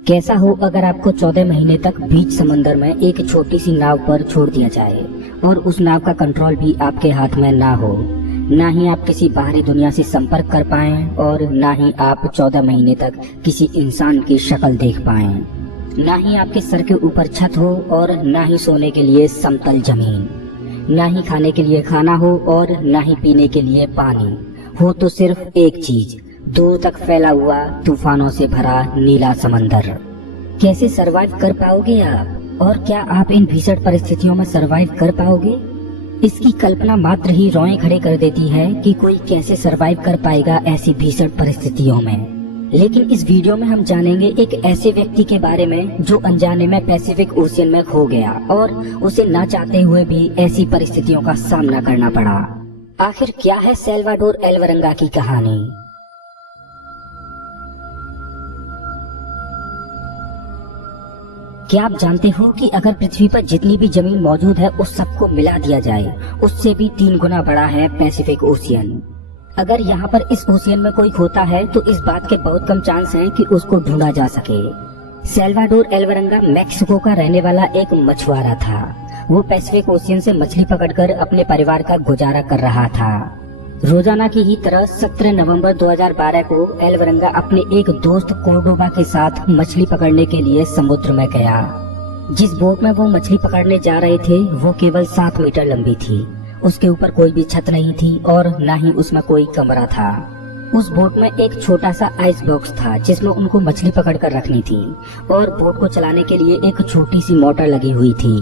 कैसा हो अगर आपको 14 महीने तक बीच समंदर में एक छोटी सी नाव पर छोड़ दिया जाए और उस नाव का कंट्रोल भी आपके हाथ में ना हो, ना ही आप किसी बाहरी दुनिया से संपर्क कर पाएं और ना ही आप 14 महीने तक किसी इंसान की शक्ल देख पाएं, ना ही आपके सर के ऊपर छत हो और ना ही सोने के लिए समतल जमीन, ना ही खाने के लिए खाना हो और ना ही पीने के लिए पानी हो, तो सिर्फ एक चीज, दूर तक फैला हुआ तूफानों से भरा नीला समंदर। कैसे सरवाइव कर पाओगे आप, और क्या आप इन भीषण परिस्थितियों में सरवाइव कर पाओगे? इसकी कल्पना मात्र ही रोएं खड़े कर देती है कि कोई कैसे सरवाइव कर पाएगा ऐसी भीषण परिस्थितियों में। लेकिन इस वीडियो में हम जानेंगे एक ऐसे व्यक्ति के बारे में जो अनजाने में पैसिफिक ओशियन में खो गया और उसे ना चाहते हुए भी ऐसी परिस्थितियों का सामना करना पड़ा। आखिर क्या है सैल्वाडोर एल्वरंगा की कहानी? क्या आप जानते हो कि अगर पृथ्वी पर जितनी भी जमीन मौजूद है उस सबको मिला दिया जाए, उससे भी 3 गुना बड़ा है पैसिफिक ओशियन। अगर यहाँ पर इस ओशियन में कोई खोता है तो इस बात के बहुत कम चांस हैं कि उसको ढूंढा जा सके। सैल्वाडोर एल्वरंगा मैक्सिको का रहने वाला एक मछुआरा था। वो पैसिफिक ओशियन से मछली पकड़कर अपने परिवार का गुजारा कर रहा था। रोजाना की ही तरह 17 नवंबर 2012 को एल्वरंगा अपने एक दोस्त कोर्डोबा के साथ मछली पकड़ने के लिए समुद्र में गया। जिस बोट में वो मछली पकड़ने जा रहे थे वो केवल 7 मीटर लंबी थी। उसके ऊपर कोई भी छत नहीं थी और न ही उसमें कोई कमरा था। उस बोट में एक छोटा सा आइस बॉक्स था जिसमें उनको मछली पकड़ कर रखनी थी और बोट को चलाने के लिए एक छोटी सी मोटर लगी हुई थी।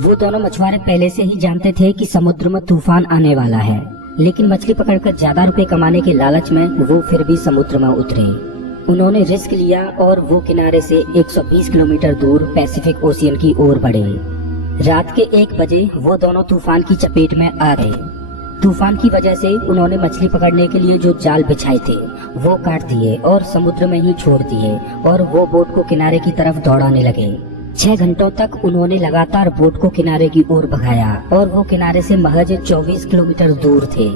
वो दोनों मछुआरे पहले से ही जानते थे कि समुद्र में तूफान आने वाला है, लेकिन मछली पकड़कर ज्यादा रुपए कमाने के लालच में वो फिर भी समुद्र में उतरे। उन्होंने रिस्क लिया और वो किनारे से 120 किलोमीटर दूर पैसिफिक ओशियन की ओर बढ़े। रात के 1 बजे वो दोनों तूफान की चपेट में आ गए। तूफान की वजह से उन्होंने मछली पकड़ने के लिए जो जाल बिछाए थे वो काट दिए और समुद्र में ही छोड़ दिए और वो बोट को किनारे की तरफ दौड़ाने लगे। 6 घंटों तक उन्होंने लगातार बोट को किनारे की ओर भगाया और वो किनारे से महज 24 किलोमीटर दूर थे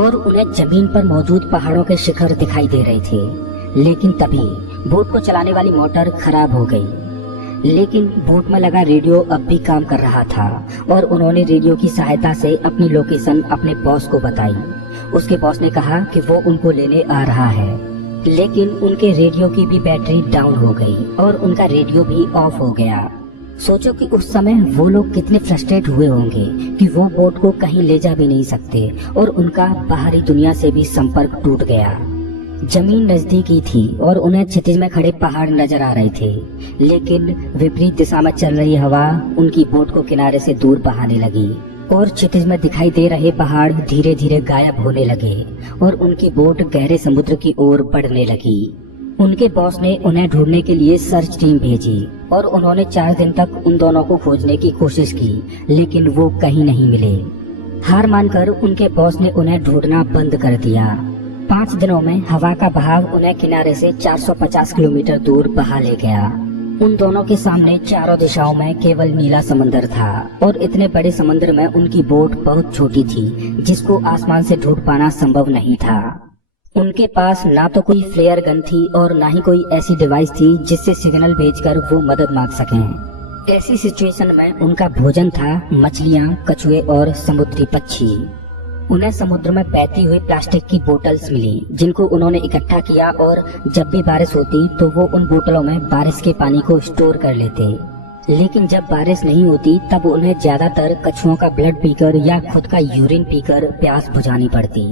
और उन्हें जमीन पर मौजूद पहाड़ों के शिखर दिखाई दे रहे थे। लेकिन तभी बोट को चलाने वाली मोटर खराब हो गई। लेकिन बोट में लगा रेडियो अब भी काम कर रहा था और उन्होंने रेडियो की सहायता से अपनी लोकेशन अपने बॉस को बताई। उसके बॉस ने कहा कि वो उनको लेने आ रहा है, लेकिन उनके रेडियो की भी बैटरी डाउन हो गई और उनका रेडियो भी ऑफ हो गया। सोचो कि उस समय वो लोग कितने फ्रस्ट्रेट हुए होंगे कि वो बोट को कहीं ले जा भी नहीं सकते और उनका बाहरी दुनिया से भी संपर्क टूट गया। जमीन नजदीक ही थी और उन्हें क्षितिज में खड़े पहाड़ नजर आ रहे थे, लेकिन विपरीत दिशा में चल रही हवा उनकी बोट को किनारे से दूर बहाने लगी और क्षितिज में दिखाई दे रहे पहाड़ धीरे धीरे गायब होने लगे और उनकी बोट गहरे समुद्र की ओर बढ़ने लगी। उनके बॉस ने उन्हें ढूंढने के लिए सर्च टीम भेजी और उन्होंने 4 दिन तक उन दोनों को खोजने की कोशिश की, लेकिन वो कहीं नहीं मिले। हार मानकर उनके बॉस ने उन्हें ढूंढना बंद कर दिया। 5 दिनों में हवा का बहाव उन्हें किनारे से 450 किलोमीटर दूर बहा ले गया। उन दोनों के सामने चारों दिशाओं में केवल नीला समंदर था और इतने बड़े समंदर में उनकी बोट बहुत छोटी थी जिसको आसमान से ढूंढ पाना संभव नहीं था। उनके पास ना तो कोई फ्लेयर गन थी और ना ही कोई ऐसी डिवाइस थी जिससे सिग्नल भेजकर वो मदद मांग सकें। ऐसी सिचुएशन में उनका भोजन था मछलियाँ, कछुए और समुद्री पक्षी। उन्हें समुद्र में बहती हुई प्लास्टिक की बोतल्स मिली जिनको उन्होंने इकट्ठा किया और जब भी बारिश होती तो वो उन बोतलों में बारिश के पानी को स्टोर कर लेते। लेकिन जब बारिश नहीं होती तब उन्हें ज्यादातर कछुओं का ब्लड पीकर या खुद का यूरिन पीकर प्यास बुझानी पड़ती।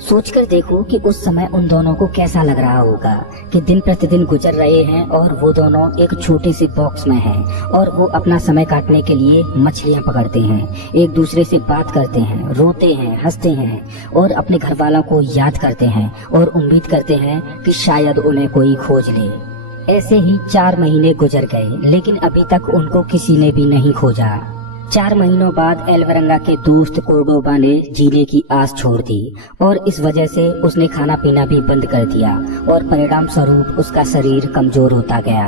सोचकर देखो कि उस समय उन दोनों को कैसा लग रहा होगा कि दिन प्रतिदिन गुजर रहे हैं और वो दोनों एक छोटे से बॉक्स में हैं और वो अपना समय काटने के लिए मछलियां पकड़ते हैं, एक दूसरे से बात करते हैं, रोते हैं, हंसते हैं और अपने घर वालों को याद करते हैं और उम्मीद करते हैं कि शायद उन्हें कोई खोज ले। ऐसे ही 4 महीने गुजर गए, लेकिन अभी तक उनको किसी ने भी नहीं खोजा। 4 महीनों बाद एल्वरंगा के दोस्त कोर्डोबा ने जीने की आस छोड़ दी और इस वजह से उसने खाना पीना भी बंद कर दिया और परिणाम स्वरूप उसका शरीर कमजोर होता गया।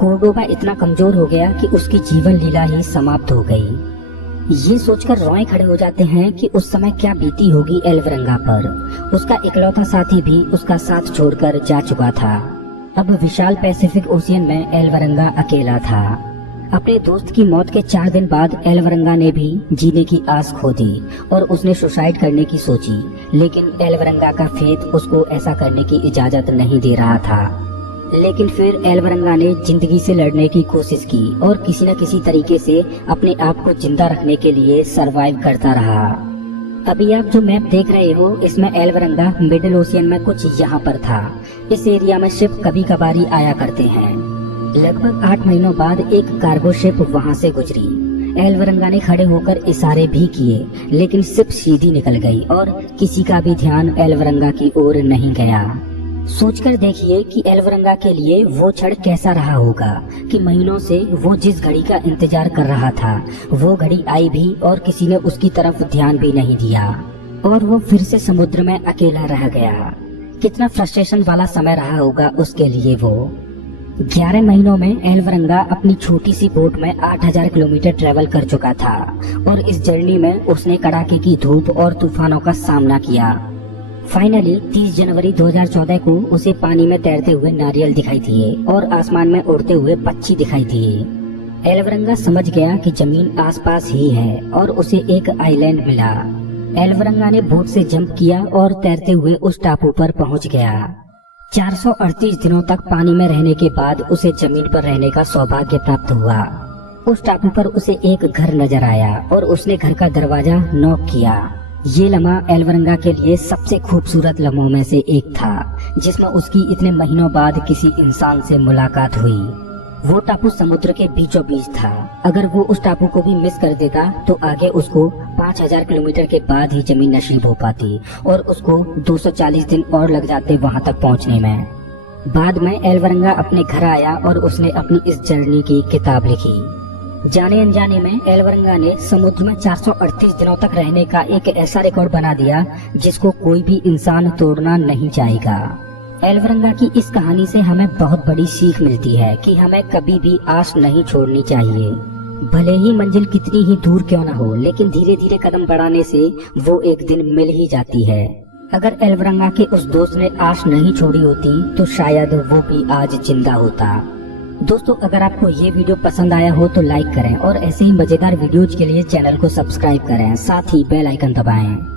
कोर्डोबा इतना कमजोर हो गया कि उसकी जीवन लीला ही समाप्त हो गई। ये सोचकर रोए खड़े हो जाते हैं कि उस समय क्या बीती होगी एल्वरंगा पर। उसका इकलौता साथी भी उसका साथ छोड़कर जा चुका था। अब विशाल पैसिफिक ओशियन में एल्वरंगा अकेला था। अपने दोस्त की मौत के 4 दिन बाद एल्वरंगा ने भी जीने की आस खो दी और उसने सुसाइड करने की सोची, लेकिन एल्वरंगा का फेथ उसको ऐसा करने की इजाजत नहीं दे रहा था। लेकिन फिर एल्वरंगा ने जिंदगी से लड़ने की कोशिश की और किसी न किसी तरीके से अपने आप को जिंदा रखने के लिए सरवाइव करता रहा। अभी आप जो मैप देख रहे हो, इसमें एल्वरंगा मिडिल ओशियन में कुछ यहाँ पर था। इस एरिया में शिप कभी कभार आया करते हैं। लगभग 8 महीनों बाद एक कार्गो शिप वहाँ से गुजरी। एल्वरंगा ने खड़े होकर इशारे भी किए, लेकिन शिप सीधी निकल गई और किसी का भी ध्यान एल्वरंगा की ओर नहीं गया। सोचकर देखिए कि एल्वरंगा के लिए वो क्षण कैसा रहा होगा कि महीनों से वो जिस घड़ी का इंतजार कर रहा था, वो घड़ी आई भी और किसी ने उसकी तरफ ध्यान भी नहीं दिया और वो फिर से समुद्र में अकेला रह गया। कितना फ्रस्ट्रेशन वाला समय रहा होगा उसके लिए। वो 11 महीनों में एल्वरंगा अपनी छोटी सी बोट में 8000 किलोमीटर ट्रेवल कर चुका था और इस जर्नी में उसने कड़ाके की धूप और तूफानों का सामना किया। फाइनली 30 जनवरी 2014 को उसे पानी में तैरते हुए नारियल दिखाई दिए और आसमान में उड़ते हुए पक्षी दिखाई दिए। एल्वरंगा समझ गया कि जमीन आसपास ही है और उसे एक आइलैंड मिला। एल्वरंगा ने बोट से जंप किया और तैरते हुए उस टापू पर पहुंच गया। 438 दिनों तक पानी में रहने के बाद उसे जमीन पर रहने का सौभाग्य प्राप्त हुआ। उस टापू पर उसे एक घर नजर आया और उसने घर का दरवाजा नॉक किया। ये लम्हा एल्वरंगा के लिए सबसे खूबसूरत लम्हों में से एक था, जिसमें उसकी इतने महीनों बाद किसी इंसान से मुलाकात हुई। वो टापू समुद्र के बीचों बीच था। अगर वो उस टापू को भी मिस कर देता तो आगे उसको 5000 किलोमीटर के बाद ही जमीन नसीब हो पाती और उसको 240 दिन और लग जाते वहां तक पहुंचने में। बाद में एल्वरंगा अपने घर आया और उसने अपनी इस जर्नी की किताब लिखी। जाने अनजाने में एल्वरंगा ने समुद्र में 438 दिनों तक रहने का एक ऐसा रिकॉर्ड बना दिया जिसको कोई भी इंसान तोड़ना नहीं चाहेगा। एल्वरंगा की इस कहानी से हमें बहुत बड़ी सीख मिलती है कि हमें कभी भी आस नहीं छोड़नी चाहिए। भले ही मंजिल कितनी ही दूर क्यों न हो, लेकिन धीरे धीरे कदम बढ़ाने से वो एक दिन मिल ही जाती है। अगर एल्वरंगा के उस दोस्त ने आस नहीं छोड़ी होती तो शायद वो भी आज जिंदा होता। दोस्तों, अगर आपको ये वीडियो पसंद आया हो तो लाइक करें और ऐसे ही मजेदार वीडियोज के लिए चैनल को सब्सक्राइब करें, साथ ही बेल आइकन दबाएं।